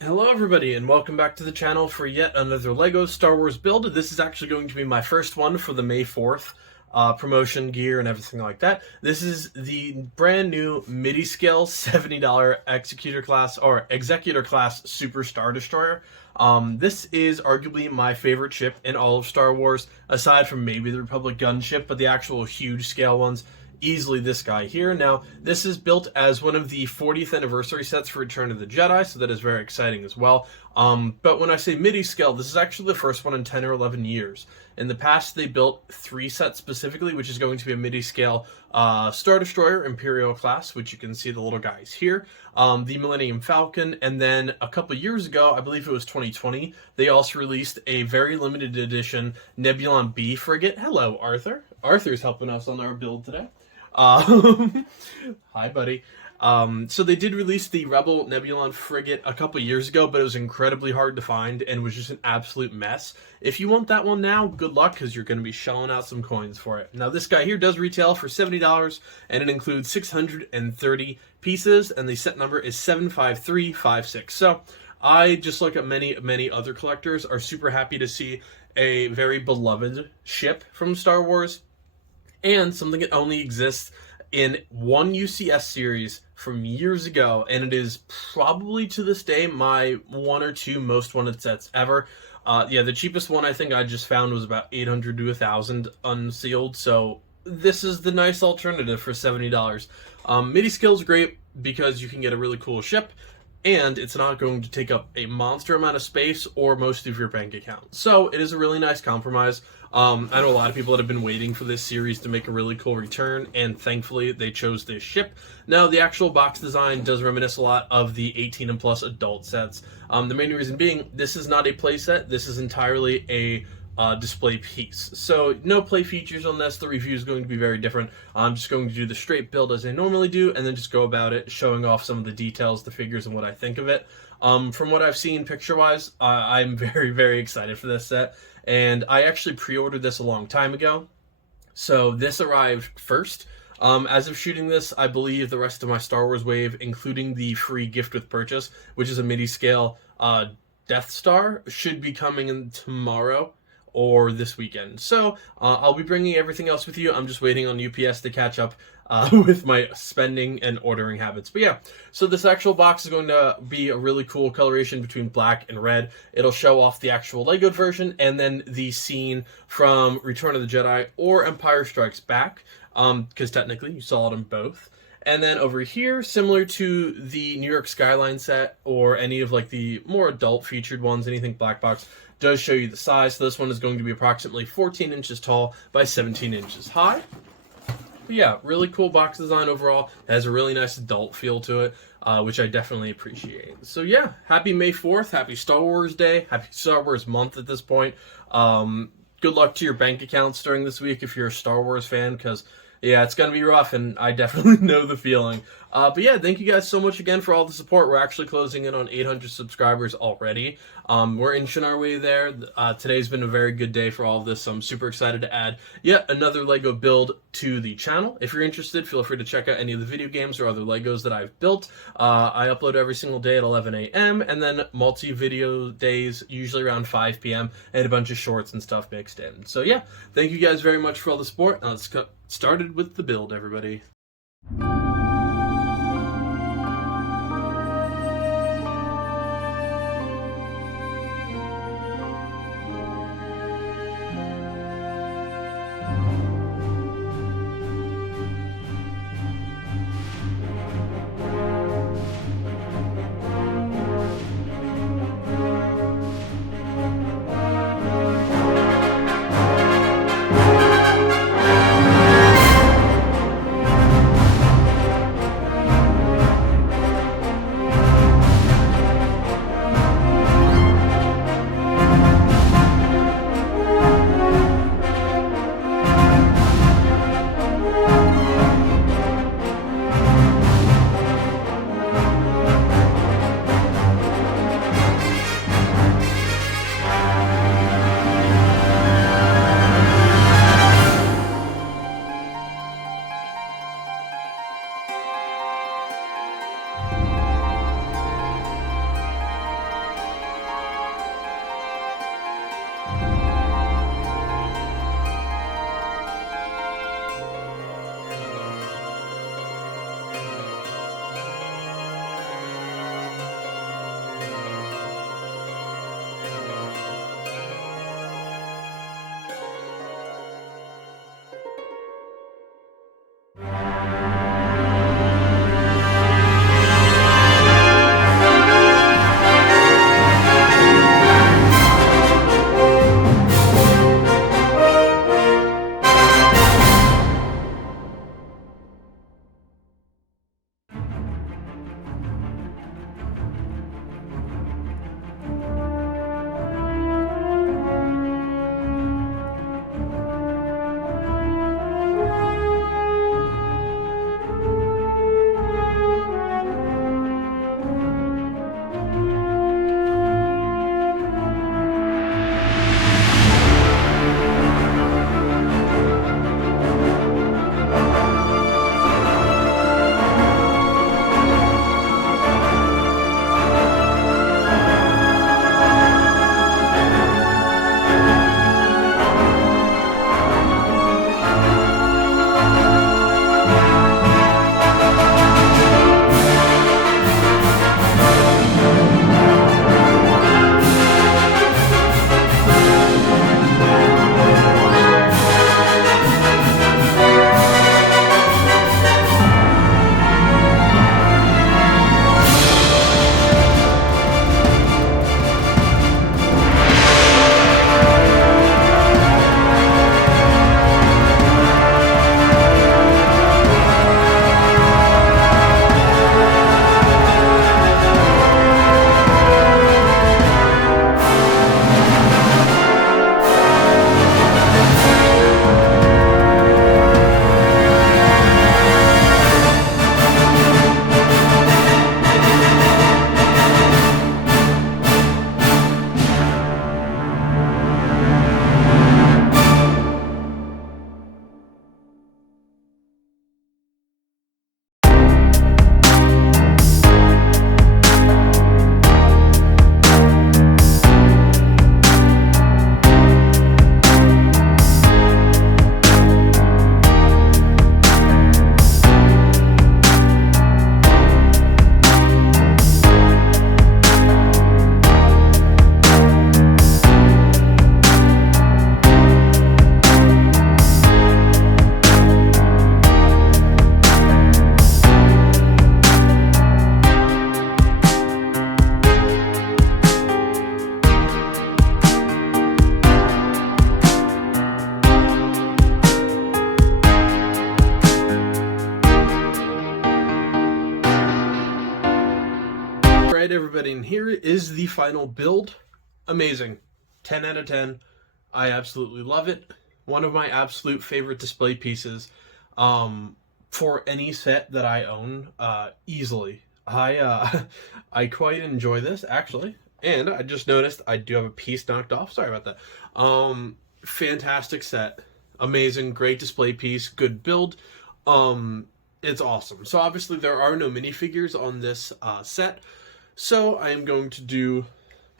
Hello everybody and welcome back to the channel for yet another LEGO Star Wars build. This is actually going to be my first one for the May 4th promotion gear and everything like that. This is the brand new MIDI scale $70 Executor class or Executor class Super Star Destroyer. This is arguably my favorite ship in all of Star Wars, aside from maybe the Republic gunship, but the actual huge scale ones. Easily this guy here. Now, this is built as one of the 40th anniversary sets for Return of the Jedi, so that is very exciting as well. But when I say MIDI scale, this is actually the first one in 10 or 11 years. In the past, they built 3 sets specifically, which is going to be a MIDI scale Star Destroyer Imperial class, which you can see the little guys here, the Millennium Falcon, and then a couple years ago, I believe it was 2020, they also released a very limited edition Nebulon B frigate. Hello, Arthur. Arthur's helping us on our build today. Hi, buddy. So they did release the Rebel Nebulon frigate a couple years ago, but it was incredibly hard to find and was just an absolute mess. If you want that one now, good luck, because you're going to be shelling out some coins for it. Now, this guy here does retail for $70, and it includes 630 pieces, and the set number is 75356. So I, just like many other collectors, are super happy to see a very beloved ship from Star Wars, and something that only exists in one UCS series from years ago, and it is probably to this day my one or two most wanted sets ever. Yeah, the cheapest one I think I just found was about 800 to 1,000 unsealed, so this is the nice alternative for $70. MIDI scale is great because you can get a really cool ship, and it's not going to take up a monster amount of space or most of your bank account. So it is a really nice compromise. I know a lot of people that have been waiting for this series to make a really cool return, and thankfully they chose this ship. Now, the actual box design does reminisce a lot of the 18 and plus adult sets. The main reason being, this is not a play set, this is entirely a display piece. So no play features on this. The review is going to be very different. I'm just going to do the straight build as I normally do, and then just go about it, showing off some of the details, the figures, and what I think of it. From what I've seen picture-wise, I'm very excited for this set, and I actually pre-ordered this a long time ago, so this arrived first. As of shooting this, I believe the rest of my Star Wars wave, including the free gift with purchase, which is a MIDI scale Death Star, should be coming in tomorrow or this weekend. So I'll be bringing everything else with you. I'm just waiting on UPS to catch up with my spending and ordering habits. But yeah, so this actual box is going to be a really cool coloration between black and red. It'll show off the actual Lego version and then the scene from Return of the Jedi or Empire Strikes Back, because technically you saw it in both. And then over here, similar to the New York Skyline set or any of like the more adult featured ones, anything black box, does show you the size. So this one is going to be approximately 14 inches tall by 17 inches high. But yeah, really cool box design overall. It has a really nice adult feel to it, which I definitely appreciate. So yeah, happy May 4th, happy Star Wars Day, happy Star Wars month at this point. Good luck to your bank accounts during this week if you're a Star Wars fan, because yeah, it's going to be rough, and I definitely know the feeling. But yeah, thank you guys so much again for all the support. We're actually closing in on 800 subscribers already. We're inching our way there. Today's been a very good day for all of this, so I'm super excited to add yet another LEGO build to the channel. If you're interested, feel free to check out any of the video games or other LEGOs that I've built. I upload every single day at 11 a.m., and then multi-video days, usually around 5 p.m., and a bunch of shorts and stuff mixed in. So yeah, thank you guys very much for all the support. Now let's get started with the build, everybody. everybody, and here is the final build. Amazing. 10 out of 10. I absolutely love it. One of my absolute favorite display pieces for any set that I own, easily. I quite enjoy this, actually. And I just noticed I do have a piece knocked off. Sorry about that. Fantastic set. Amazing. Great display piece. Good build. It's awesome. So obviously there are no minifigures on this set. So I am going to do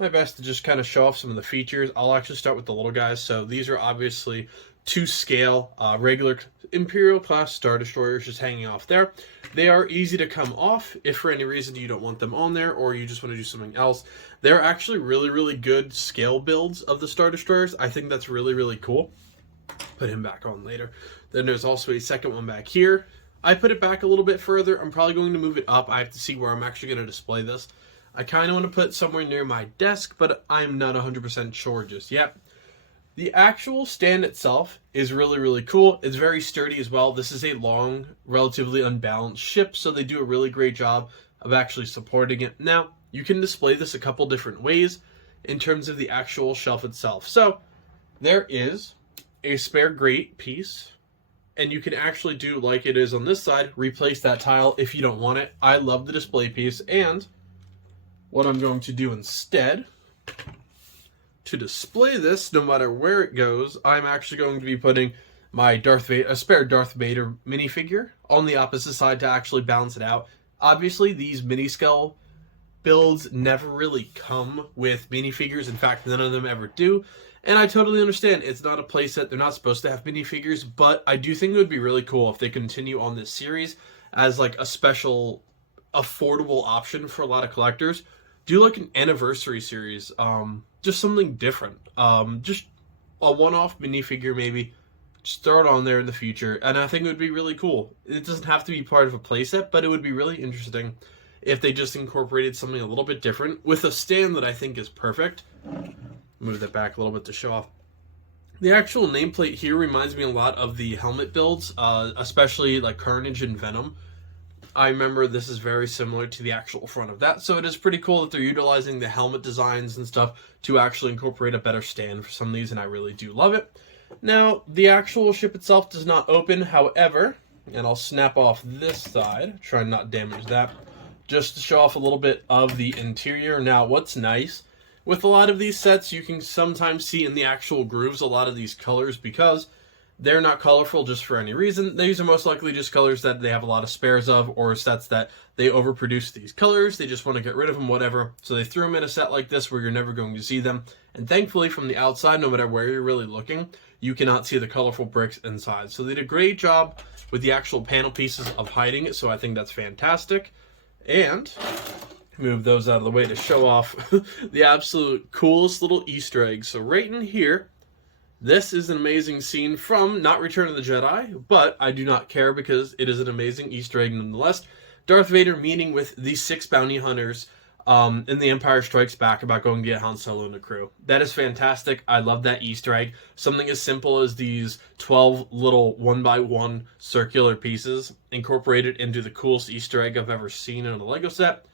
my best to just kind of show off some of the features. I'll actually start with the little guys. So these are obviously to scale, regular Imperial class Star Destroyers just hanging off there. They are easy to come off if for any reason you don't want them on there or you just want to do something else. They're actually really, really good scale builds of the Star Destroyers. I think that's really, really cool. Put him back on later. Then there's also a second one back here. I put it back a little bit further. I'm probably going to move it up. I have to see where I'm actually going to display this. I kind of want to put it somewhere near my desk, but I'm not 100% sure just yet. The actual stand itself is really, really cool. It's very sturdy as well. This is a long, relatively unbalanced ship, so they do a really great job of actually supporting it. Now, you can display this a couple different ways in terms of the actual shelf itself. So, there is a spare grate piece, and you can actually do like it is on this side, replace that tile if you don't want it. I love the display piece, and what I'm going to do instead to display this, no matter where it goes, I'm actually going to be putting my a spare Darth Vader minifigure on the opposite side to actually balance it out. Obviously, these mini scale builds never really come with minifigures. In fact, none of them ever do. And I totally understand. It's not a playset. They're not supposed to have minifigures, but I do think it would be really cool if they continue on this series as like a special affordable option for a lot of collectors. Do like an anniversary series, just something different. Just a one-off minifigure maybe. Just throw it on there in the future, and I think it would be really cool. It doesn't have to be part of a playset, but it would be really interesting if they just incorporated something a little bit different with a stand that I think is perfect. Move that back a little bit to show off. The actual nameplate here reminds me a lot of the helmet builds, especially like Carnage and Venom. I remember this is very similar to the actual front of that, so it is pretty cool that they're utilizing the helmet designs and stuff to actually incorporate a better stand for some of these, and I really do love it. Now, the actual ship itself does not open, however, and I'll snap off this side, try and not damage that, just to show off a little bit of the interior. Now, what's nice, with a lot of these sets, you can sometimes see in the actual grooves a lot of these colors because they're not colorful just for any reason. These are most likely just colors that they have a lot of spares of, or sets that they overproduce these colors. They just want to get rid of them, whatever. So they threw them in a set like this where you're never going to see them. And thankfully, from the outside, no matter where you're really looking, you cannot see the colorful bricks inside. So they did a great job with the actual panel pieces of hiding it. So I think that's fantastic. And move those out of the way to show off the absolute coolest little Easter egg. So right in here, this is an amazing scene from not Return of the Jedi, but I do not care because it is an amazing Easter egg nonetheless. Darth Vader meeting with the 6 bounty hunters in The Empire Strikes Back about going to get Han Solo and the crew. That is fantastic. I love that Easter egg. Something as simple as these 12 little 1x1 circular pieces incorporated into the coolest Easter egg I've ever seen in a Lego set.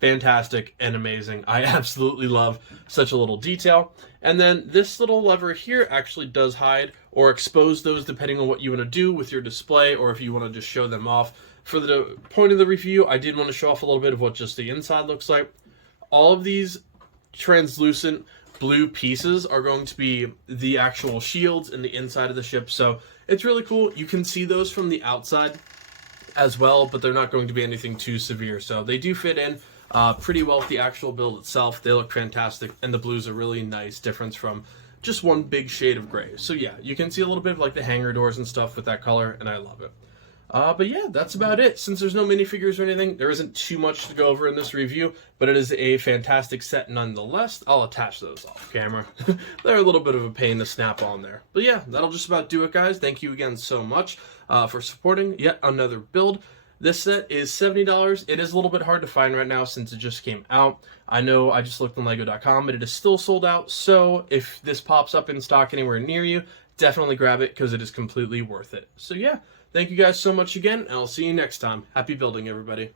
Fantastic and amazing. I absolutely love such a little detail. And then this little lever here actually does hide or expose those depending on what you want to do with your display, or if you want to just show them off. For the point of the review, I did want to show off a little bit of what just the inside looks like. All of these translucent blue pieces are going to be the actual shields in the inside of the ship. So it's really cool. You can see those from the outside as well, but they're not going to be anything too severe. So they do fit in pretty well with the actual build itself. They look fantastic, and the blue's a really nice difference from just one big shade of gray. So yeah, you can see a little bit of like the hangar doors and stuff with that color, and I love it. But yeah, that's about it. Since there's no minifigures or anything, there isn't too much to go over in this review, but it is a fantastic set nonetheless. I'll attach those off camera. They're a little bit of a pain to snap on there. But yeah, that'll just about do it, guys. Thank you again so much for supporting yet another build. This set is $70. It is a little bit hard to find right now since it just came out. I know I just looked on Lego.com, but it is still sold out. So if this pops up in stock anywhere near you, definitely grab it because it is completely worth it. So yeah, thank you guys so much again, and I'll see you next time. Happy building, everybody.